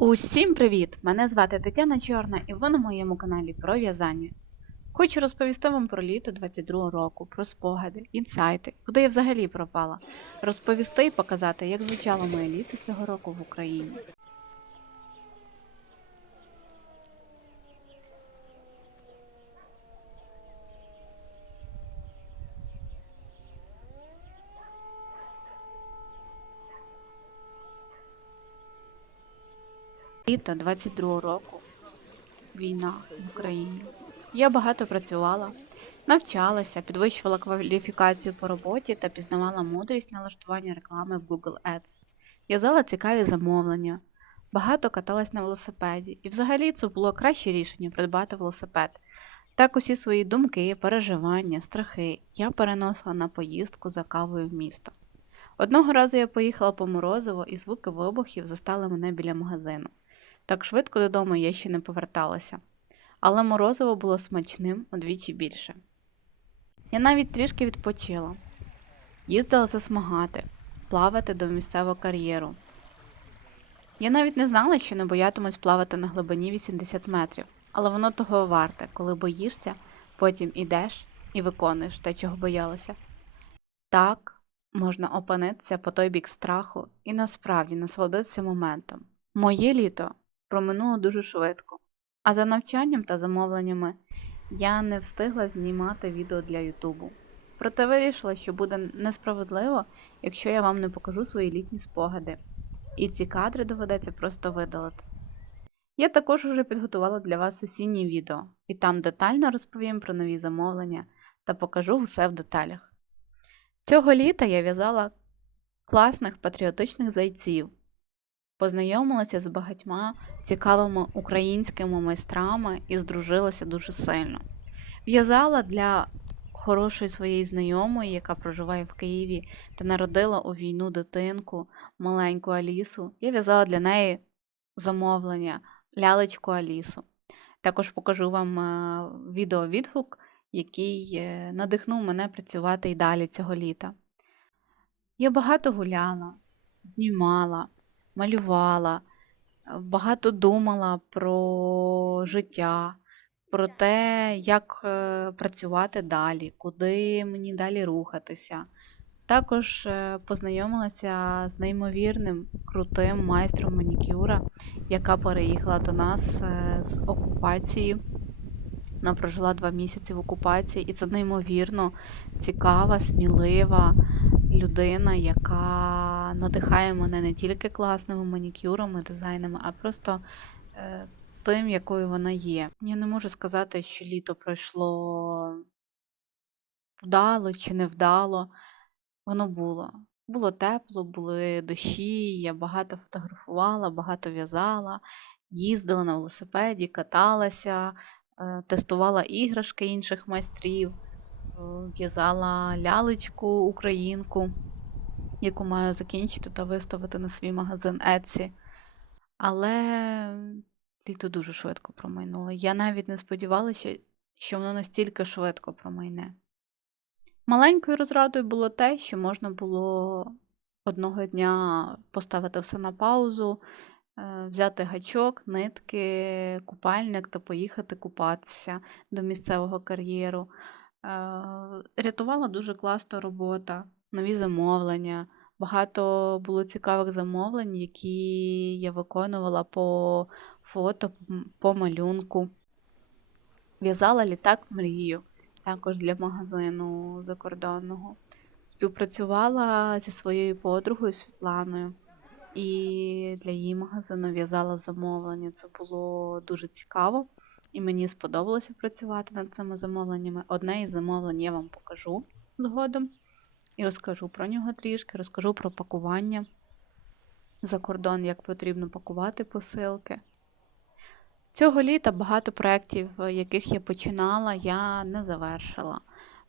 Усім привіт! Мене звати Тетяна Чорна, і ви на моєму каналі про в'язання. Хочу розповісти вам про літо 22 року, про спогади, інсайти, куди я взагалі пропала, розповісти і показати, як звучало моє літо цього року в Україні. Літо 22 року. Війна в Україні. Я багато працювала, навчалася, підвищувала кваліфікацію по роботі та пізнавала мудрість налаштування реклами в Google Ads. В'язала цікаві замовлення, багато каталась на велосипеді, і взагалі це було краще рішення придбати велосипед. Так усі свої думки, переживання, страхи я переносила на поїздку за кавою в місто. Одного разу я поїхала по морозиво, і звуки вибухів застали мене біля магазину. Так швидко додому я ще не поверталася, але морозиво було смачним удвічі більше. Я навіть трішки відпочила, їздила засмагати, плавати до місцевого кар'єру. Я навіть не знала, що не боятимусь плавати на глибині 80 метрів, але воно того варте, коли боїшся, потім ідеш і виконуєш те, чого боялася. Так можна опинитися по той бік страху і насправді насолодитися моментом. Моє літо проминуло дуже швидко, а за навчанням та замовленнями я не встигла знімати відео для Ютубу. Проте вирішила, що буде несправедливо, якщо я вам не покажу свої літні спогади, і ці кадри доведеться просто видалити. Я також уже підготувала для вас осіннє відео, і там детально розповім про нові замовлення та покажу все в деталях. Цього літа я в'язала класних патріотичних зайців, познайомилася з багатьма цікавими українськими майстрами і здружилася дуже сильно. В'язала для хорошої своєї знайомої, яка проживає в Києві та народила у війну дитинку, маленьку Алісу. Я в'язала для неї замовлення, лялечку Алісу. Також покажу вам е, відеовідгук, який е, надихнув мене працювати і далі цього літа. Я багато гуляла, знімала, малювала, багато думала про життя, про те, як е, працювати далі, куди мені далі рухатися. Також е, познайомилася з неймовірним крутим майстром манікюра, яка переїхала до нас е, з окупації. Вона прожила два місяці в окупації, і це неймовірно цікава, смілива людина, яка надихає мене не тільки класними манікюрами, дизайнами, а просто е, тим, якою вона є. Я не можу сказати, що літо пройшло вдало чи невдало. Воно було. Було тепло, були дощі, я багато фотографувала, багато в'язала, їздила на велосипеді, каталася, е, тестувала іграшки інших майстрів, в'язала лялечку українку, яку маю закінчити та виставити на свій магазин Etsy. Але літо дуже швидко промайнуло. Я навіть не сподівалася, що воно настільки швидко промайне. Маленькою розрадою було те, що можна було одного дня поставити все на паузу, е, взяти гачок, нитки, купальник та поїхати купатися до місцевого кар'єру. Е, Рятувала дуже класна робота, нові замовлення. Багато було цікавих замовлень, які я виконувала по фото, по малюнку. В'язала літак мрію також для магазину закордонного. Співпрацювала зі своєю подругою Світланою і для її магазину в'язала замовлення. Це було дуже цікаво, і мені сподобалося працювати над цими замовленнями. Одне із замовлень я вам покажу згодом і розкажу про нього трішки, розкажу про пакування за кордон, як потрібно пакувати посилки. Цього літа багато проєктів, яких я починала, я не завершила.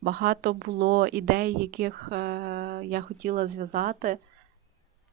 Багато було ідей, яких е, я хотіла зв'язати.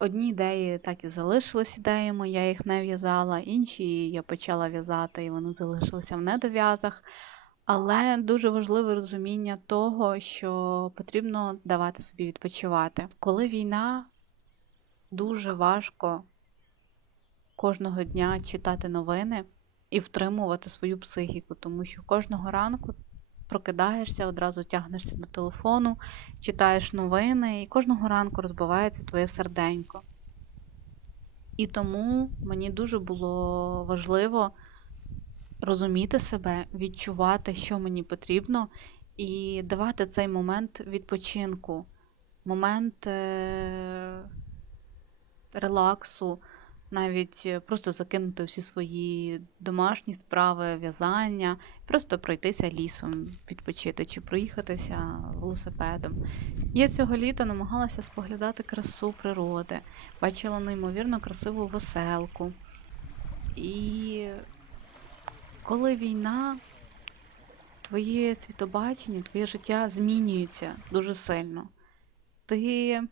Одні ідеї так і залишились ідеями, я їх не в'язала, інші я почала в'язати, і вони залишилися в недов'язах. Але дуже важливе розуміння того, що потрібно давати собі відпочивати. Коли війна, дуже важко кожного дня читати новини і втримувати свою психіку, тому що кожного ранку прокидаєшся, одразу тягнешся до телефону, читаєш новини, і кожного ранку розбивається твоє серденько. І тому мені дуже було важливо розуміти себе, відчувати, що мені потрібно, і давати цей момент відпочинку, момент е- релаксу, навіть е, просто закинути всі свої домашні справи, в'язання, просто пройтися лісом, відпочити чи проїхатися велосипедом. Я цього літа намагалася споглядати красу природи, бачила неймовірно красиву веселку. І коли війна, твоє світобачення, твоє життя змінюється дуже сильно. Ти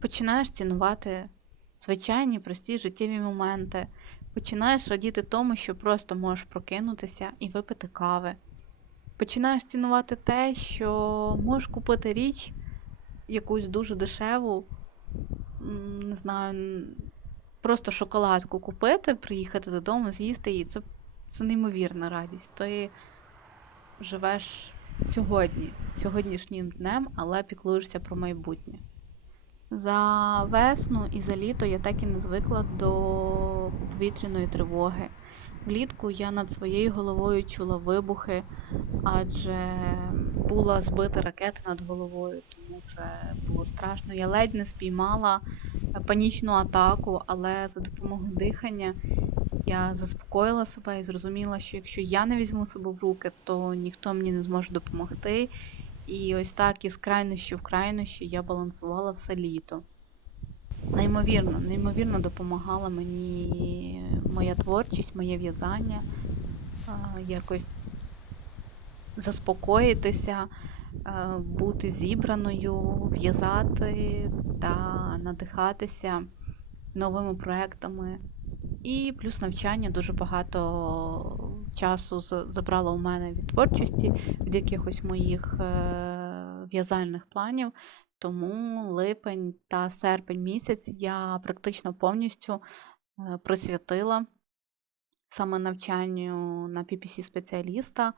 починаєш цінувати звичайні прості життєві моменти, починаєш радіти тому, що просто можеш прокинутися і випити кави. Починаєш цінувати те, що можеш купити річ якусь дуже дешеву, не знаю, просто шоколадку купити, приїхати додому, з'їсти її. Це, це неймовірна радість. Ти живеш сьогодні, сьогоднішнім днем, але піклуєшся про майбутнє. За весну і за літо я так і не звикла до повітряної тривоги. Влітку я над своєю головою чула вибухи, адже була збита ракета над головою, тому це було страшно. Я ледь не спіймала панічну атаку, але за допомогою дихання я заспокоїла себе і зрозуміла, що якщо я не візьму себе в руки, то ніхто мені не зможе допомогти. І ось так із крайнощі в крайнощі я балансувала все літо. Неймовірно, неймовірно допомагала мені моя творчість, моє в'язання, якось заспокоїтися, бути зібраною, в'язати та надихатися новими проектами. І плюс навчання дуже багато часу з- забрало у мене від творчості, від якихось моїх е, в'язальних планів. Тому липень та серпень місяць я практично повністю е, присвятила саме навчанню на PPC-спеціаліста.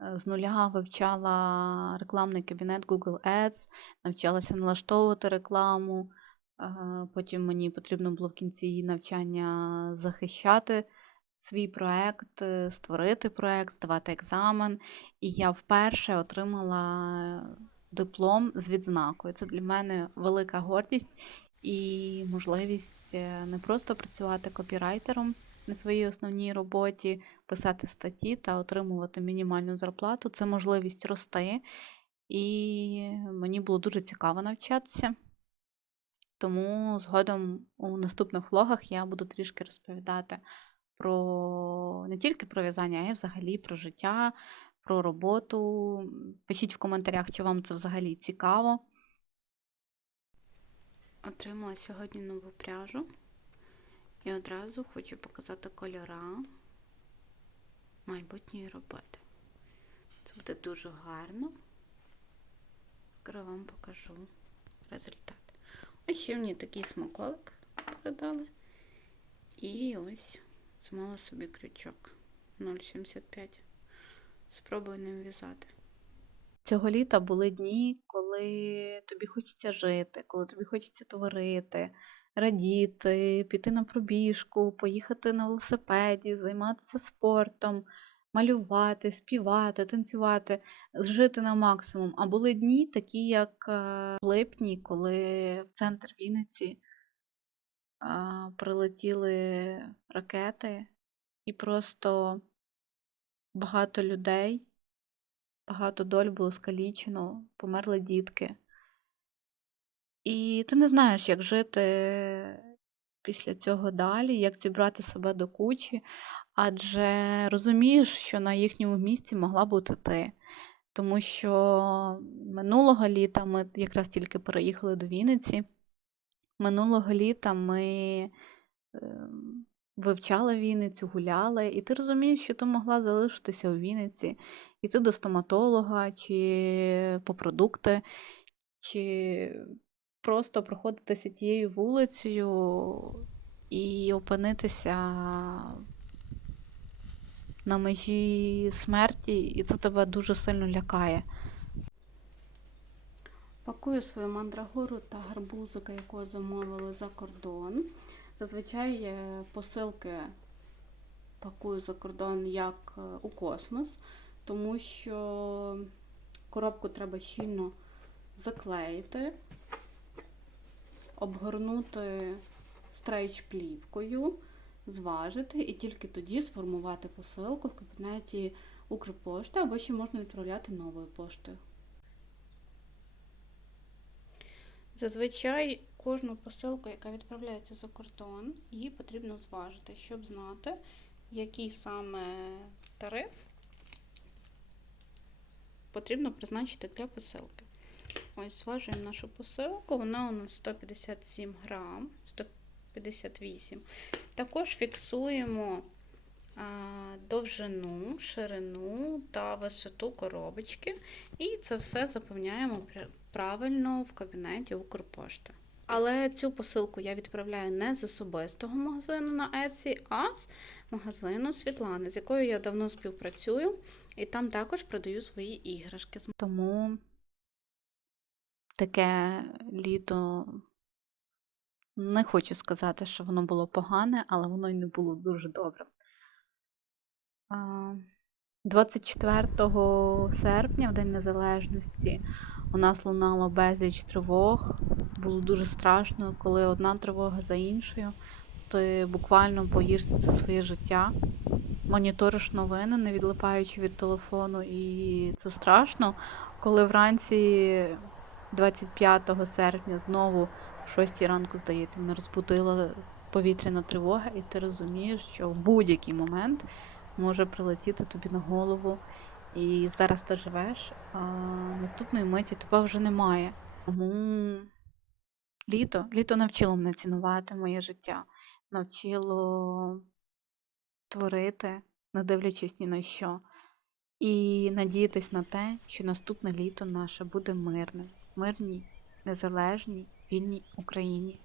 Е, З нуля вивчала рекламний кабінет Google Ads, навчалася налаштовувати рекламу. Потім мені потрібно було в кінці навчання захищати свій проект, е, створити проект, здавати екзамен. І я вперше отримала диплом з відзнакою. Це для мене велика гордість і можливість е, не просто працювати копірайтером на своїй основній роботі, писати статті та отримувати мінімальну зарплату. Це можливість рости. І мені було дуже цікаво навчатися. Тому згодом у наступних влогах я буду трішки розповідати про не тільки про в'язання, а й взагалі про життя, про роботу. Пишіть в коментарях, чи вам це взагалі цікаво. Отримала сьогодні нову пряжу і одразу хочу показати кольора майбутньої роботи. Це буде дуже гарно. Скоро вам покажу результат. Ось ще мені такий смаколик передали. І ось замала собі крючок 0,75. Спробую ним в'язати. Цього літа були дні, коли тобі хочеться жити, коли тобі хочеться творити, радіти, піти на пробіжку, поїхати на велосипеді, займатися спортом, малювати, співати, танцювати, жити на максимум. А були дні, такі як е, в липні, коли в центр Вінниці прилетіли ракети, і просто багато людей, багато доль було скалічено, померли дітки. І ти не знаєш, як жити після цього далі, як зібрати себе до кучі, адже розумієш, що на їхньому місці могла бути ти. Тому що минулого літа ми якраз тільки переїхали до Вінниці. Минулого літа ми ем, вивчали Вінницю, гуляли, і ти розумієш, що ти могла залишитися у Вінниці, іти до стоматолога, чи по продукти, чи просто проходитися тією вулицею і опинитися на межі смерті, і це тебе дуже сильно лякає. Пакую свою мандрагору та гарбузика, якого замовили за кордон. Зазвичай е, посилки пакую за кордон як е, у космос, тому що коробку треба щільно заклеїти, обгорнути стрейч плівкою, зважити і тільки тоді сформувати посилку в кабінеті Укрпошти або ще можна відправляти новою поштою. Зазвичай кожну посилку, яка відправляється за кордон, її потрібно зважити, щоб знати, який саме тариф потрібно призначити для посилки. Ось зважуємо нашу посилку, вона у нас 157 грам, 158. Також фіксуємо довжину, ширину та висоту коробочки. І це все заповняємо пр- правильно в кабінеті Укрпошти. Але цю посилку я відправляю не з особистого магазину на Etsy, а з магазину Світлани, з якою я давно співпрацюю, і там також продаю свої іграшки. Тому таке літо не хочу сказати, що воно було погане, але воно й не було дуже добре. А, 24 серпня, в День Незалежності, у нас лунало безліч тривог. Було дуже страшно, коли одна тривога за іншою. Ти буквально боїшся за своє життя, моніториш новини, не відлипаючи від телефону, і це страшно, коли вранці 25 серпня знову в 6 ранку, здається, мене розбудила повітряна тривога, і ти розумієш, що в будь-який момент може прилетіти тобі на голову. І зараз ти живеш, а наступної миті тебе вже немає. Тому літо, літо навчило мене цінувати моє життя, навчило творити, не дивлячись ні на що, і надіятись на те, що наступне літо наше буде мирним, мирній, незалежній, вільній Україні.